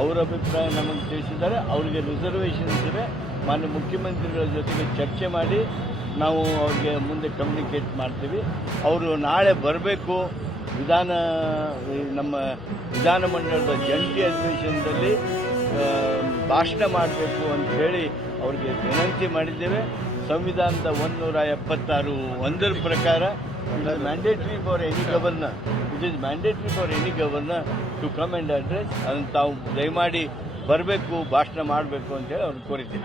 ಅವರ ಅಭಿಪ್ರಾಯ ನಮಗೆ ತಿಳಿಸಿದ್ದಾರೆ. ಅವರಿಗೆ ರಿಸರ್ವೇಷನ್ಸ್ ಇವೆ. ಮಾನ್ಯ ಮುಖ್ಯಮಂತ್ರಿಗಳ ಜೊತೆಗೆ ಚರ್ಚೆ ಮಾಡಿ ನಾವು ಅವ್ರಿಗೆ ಮುಂದೆ ಕಮ್ಯುನಿಕೇಟ್ ಮಾಡ್ತೀವಿ. ಅವರು ನಾಳೆ ಬರಬೇಕು, ನಮ್ಮ ವಿಧಾನಮಂಡಲದ ಜಂಟಿ ಅಧಿವೇಶನದಲ್ಲಿ ಭಾಷಣ ಮಾಡಬೇಕು ಅಂತ ಹೇಳಿ ಅವರಿಗೆ ವಿನಂತಿ ಮಾಡಿದ್ದೇವೆ. ಸಂವಿಧಾನದ 176 ಒಂದರ ಪ್ರಕಾರ mandatory for any governor, it is mandatory for any governor to come and address. ಅದನ್ನು ತಾವು ದಯಮಾಡಿ ಬರಬೇಕು, ಭಾಷಣ ಮಾಡಬೇಕು ಅಂತೇಳಿ ಅವ್ರನ್ನ ಕೋರಿದ್ದೀವಿ.